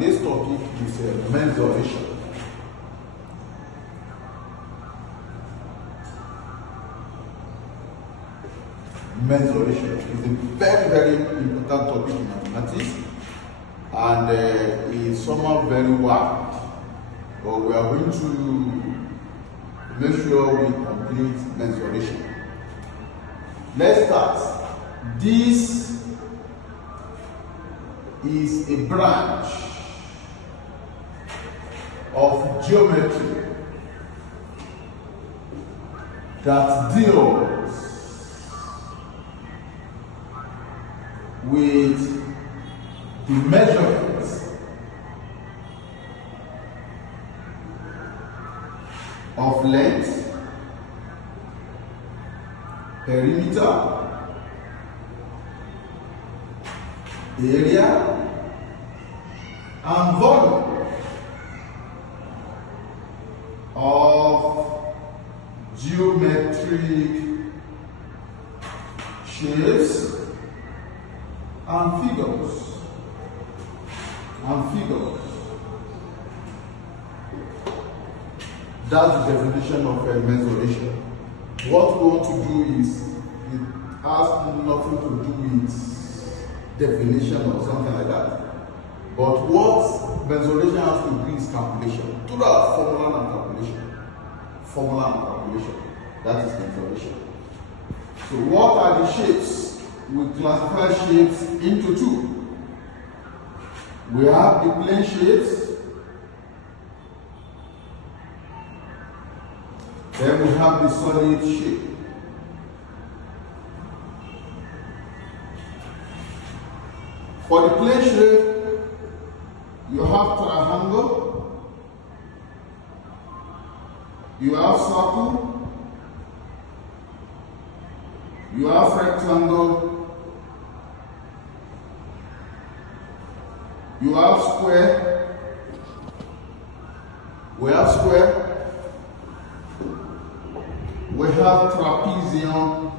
today's topic is mensuration. Mensuration is a very, very important topic in mathematics, and is somehow very wide. But we are going to make sure we complete mensuration. Let's start. This is a branch of geometry that deals with the measurements of length, perimeter, area, and volume of geometric shapes and figures. That's the definition of mensuration. What we want to do is, it has nothing to do with definition or something like that. But what mensuration has to do is calculation. Throughout formula and calculation. That is mensuration. So what are the shapes? We classify shapes into two. We have the plane shapes, then we have the solid shape. For the plane shape, you have triangle, you have circle, you have rectangle, you have square, we have square, we have trapezium,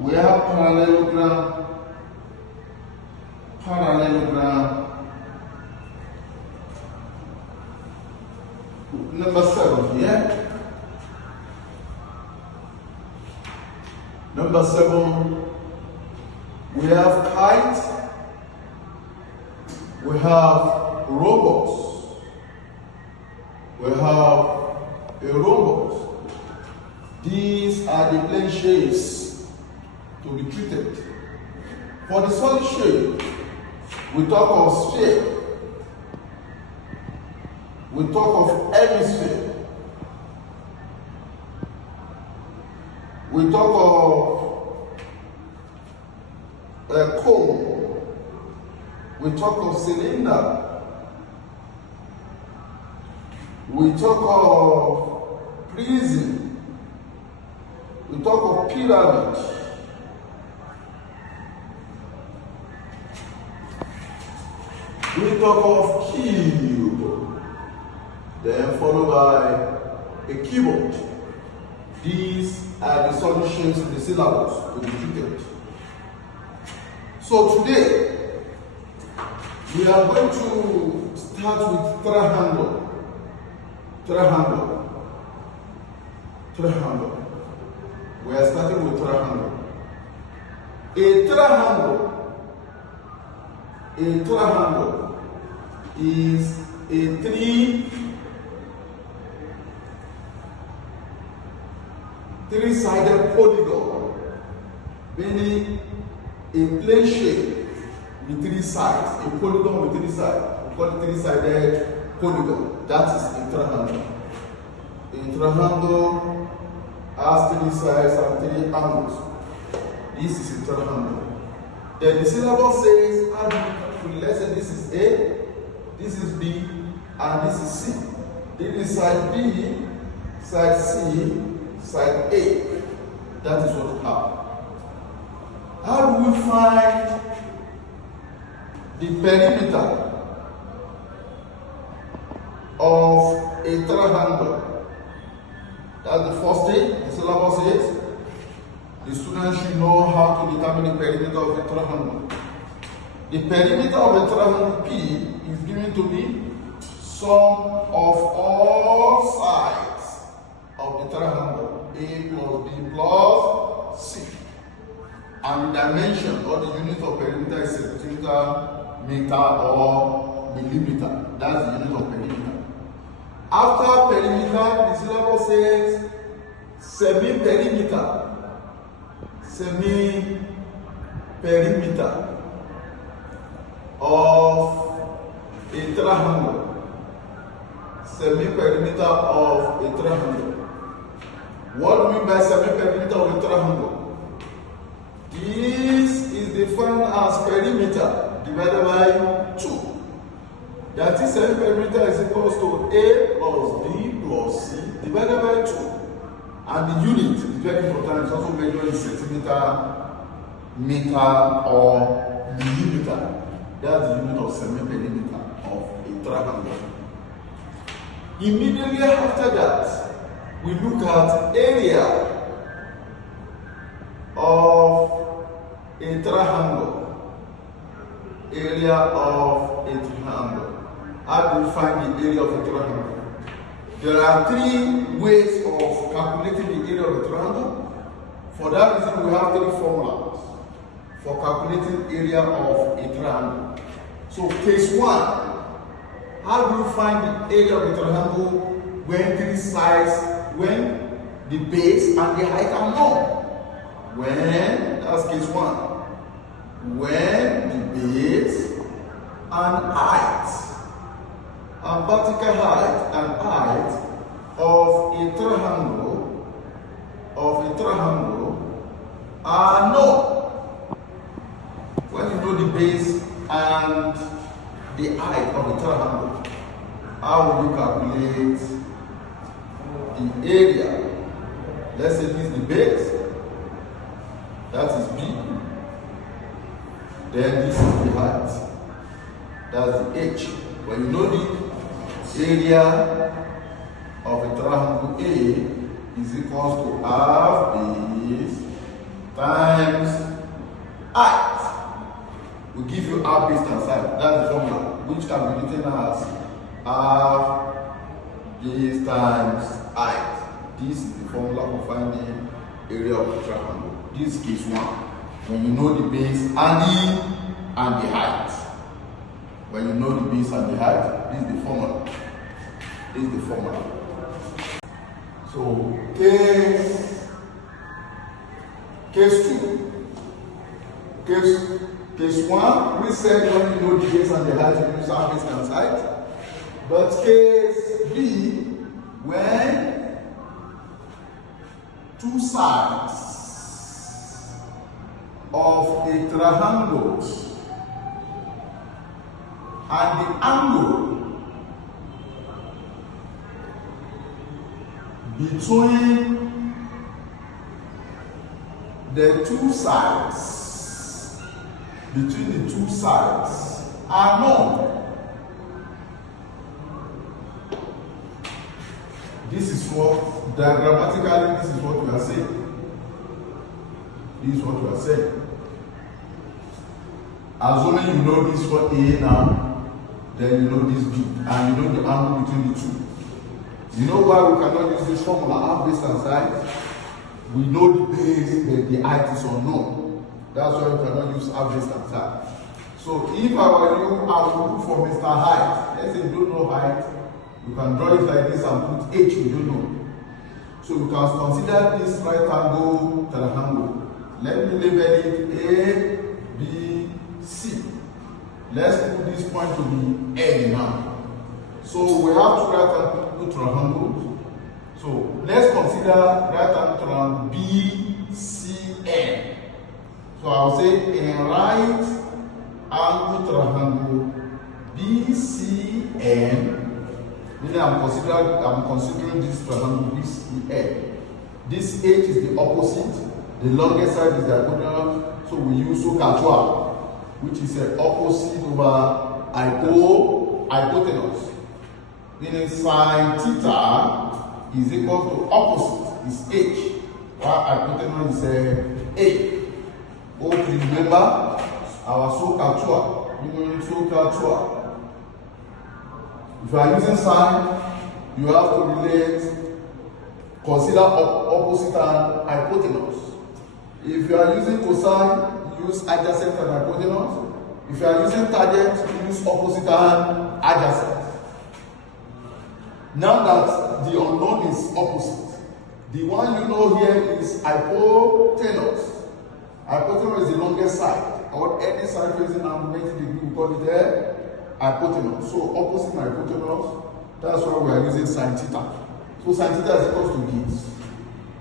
we have parallelogram, number 7 here. Number 7, we have kite, we have robots, we have a robot. These are the plane shapes to be treated. For the solid shape, we talk of sphere, we talk of hemisphere, we talk of a cone, we talk of cylinder, we talk of prism, we talk of pyramid, we talk of cube, then followed by a keyboard. These are the solid shapes in the syllabus to be treated. So today, we are going to start with triangle. We are starting with triangle. A triangle is a three-sided polygon, meaning a plane shape with 3 sides, a polygon with 3 sides. We call it three-sided polygon. That is a triangle. A triangle has 3 sides and 3 angles. This is a triangle. Then the syllabus says, let's say this is A, this is B, and this is C. This is side B, side C, side A. That is what we have. How do we find the perimeter of a triangle? That's the first thing the syllabus says. The students should know how to determine the perimeter of a triangle. The perimeter of a triangle P is given to be sum of all sides of the triangle A plus B plus C. And the dimension or the unit of perimeter is centimeter, meter, or millimeter. That's the unit of perimeter. After perimeter, the syllabus says semi-perimeter. Semi-perimeter of a triangle. Semi-perimeter of a triangle. What do we mean by semi-perimeter of a triangle? This is defined as perimeter divided by 2. That is, semi-perimeter is equals to A plus B plus C divided by 2. And the unit is very important. It's also measured in centimeter, meter, or millimeter. That's the unit of semi-perimeter of a triangle. Immediately after that, we look at area of a triangle. Area of a triangle. How do we find the area of a triangle? There are 3 ways of calculating the area of a triangle. For that reason, we have 3 formulas for calculating area of a triangle. So, case 1, how do you find the area of a triangle when 3 sides, when the base and the height are known? That's case 1. When the base and height, and vertical height and height of a triangle are known. When you know the base and the height of a triangle, how will you calculate the area? Let's say this is the base, that is B, then this is the height, that's the H. When you know the area of a triangle A is equals to half base times height. We give you half base times height. That's the formula, which can be written as half base times height. This is the formula for finding area of a triangle. This is case 1. When you know the base and the height. When you know the base and the height, this is the formula. So, case 2. Case 1, we said when you know the base and the height, you use half base times height. But case B, when 2 sides of a triangle and the angle between the 2 sides, are known. This is what, diagrammatically, this is what we are saying. Assuming you know this for A now, then you know this B, and you know the angle between the 2. You know why we cannot use this formula, half base times height? We know the base, but the height is unknown. That's why we cannot use half base times height. So if I were you, I would look for Mr. Height. Let's say you don't know height, you can draw it like this and put H, you don't know. So you can consider this right angle triangle. Let me label it A, B, C. Let's put this point to be N now. So we have 2 right angle triangles. So let's consider right angle triangle BCN. So I'll say in right angle triangle BCN, meaning I'm considering this triangle BCN. This H is the opposite, the longest side is diagonal, so we use SOHCAHTOA, which is an opposite over hypotenuse. Meaning sine theta is equal to opposite is H, while hypotenuse is A. Hope you remember our SOHCAHTOA. If you are using sine, you have to relate, consider opposite and hypotenuse. If you are using cosine, use adjacent and hypotenuse. If you are using tangent, use opposite and adjacent. Now that the unknown is opposite, the one you know here is hypotenuse. Hypotenuse is the longest side, or any side facing an 90 degree, we call it a hypotenuse. So opposite hypotenuse, that's why we are using sine theta. So sine theta is equal to this.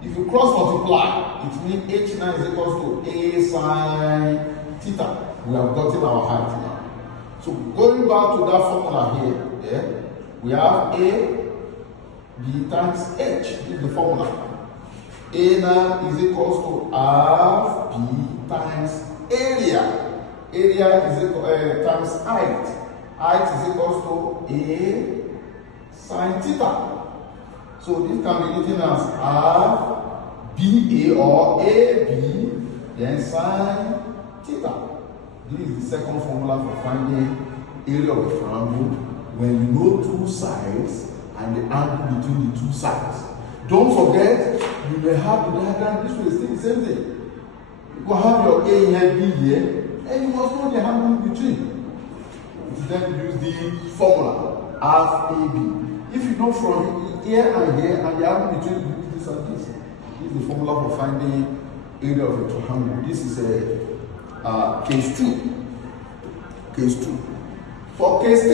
If you cross multiply, it means h9 is equal to a sine theta. We have gotten our height now. So going back to that formula here, we have a b times h. This is the formula. A now is equal to half b times area. Area is equal times height. Height is equal to a sine theta. So this can be written as half BA or AB, then sine theta. This is the second formula for finding area of a triangle when you know two sides and the angle between the two sides. Don't forget, you may have the diagram this way, still the same thing. You will have your A here, B here, and you must know the angle in between. Then use the formula half AB. If you know from here and here and the angle between this and this, this is the formula for finding area of a triangle. This is a case 2. Case 2. For case 3.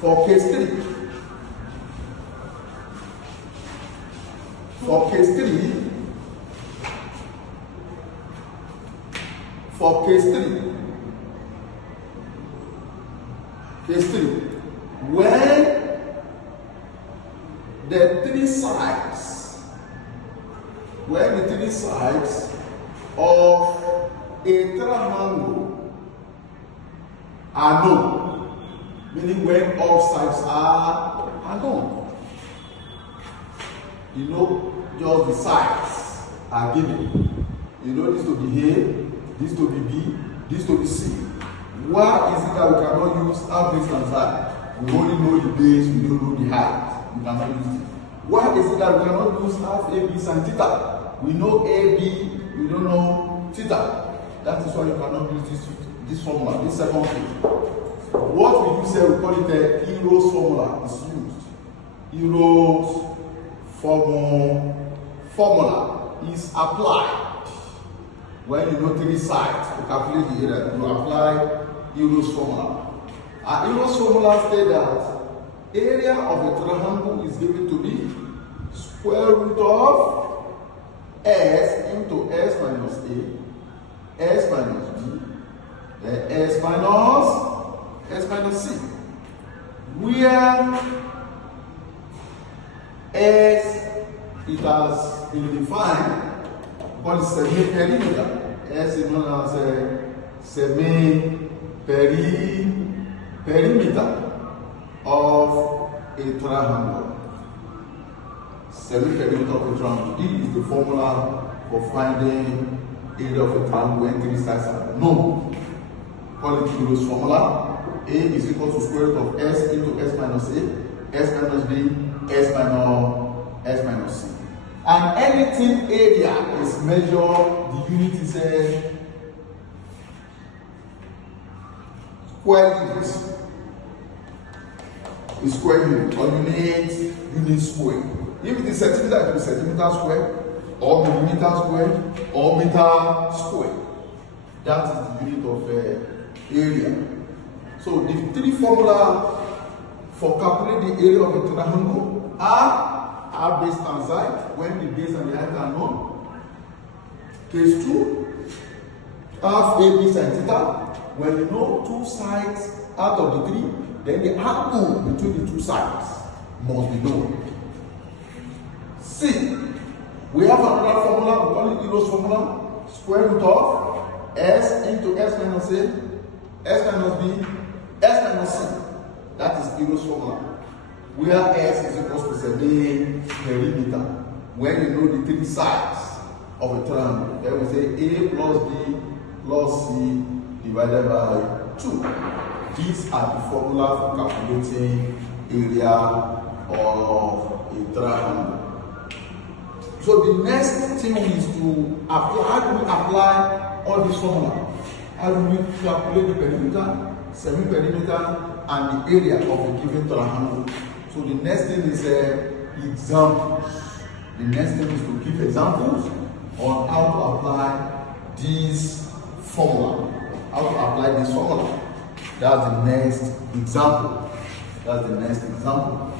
For case 3. For case 3. For case 3. Case 3. When the three sides of a triangle are known, meaning when all sides are known. You know, just the sides are given. You know this to be A, this to be B, this to be C. Why is it that we cannot use half base and side? We only know the base, we don't know the height. We cannot use it. Why is it that we cannot use half AB and theta? We know AB, we don't know theta. That is why you cannot use this formula, this second thing. What we use here, we call it a Hero's formula. It's used. Hero's formula is applied when you know three sides to calculate the area. You apply Hero's formula. Hero's formula states that area of a triangle is given to be square root of s into s minus a, s minus b, then s minus c, where s, it has been defined called semi-perimeter. S is known as a perimeter of a triangle. Semi-perimeter of a triangle. This is the formula for finding area of a triangle when three sides are known. Call it Hero's formula. A is equal to square root of s into s minus a, s minus b, s minus c. And anything area is measured, the unit is a square unit. A square unit or unit square. If it is centimeter, it will be centimeter square, or millimeter square, or meter square. That is the unit of area. So the three formula for calculating the area of a triangle are base and side when the base and the height are known. Case 2, half AB sin theta. When you know two sides out of the three, then the angle between the two sides must be known. C, we have another formula, we call it Hero's formula, square root of s into s minus a, s minus b, s minus c. That is Hero's formula. Where s is equal to semi-perimeter. When you know the three sides of a triangle, then we say a plus b plus C divided by 2. These are the formula for calculating area of a triangle. So the next thing is to apply. How do we apply all these formula? How do we calculate the perimeter, semi-perimeter, and the area of a given triangle? So the next thing is examples. The next thing is to give examples on how to apply this formula. How to apply this formula. That's the next example. That's the next example.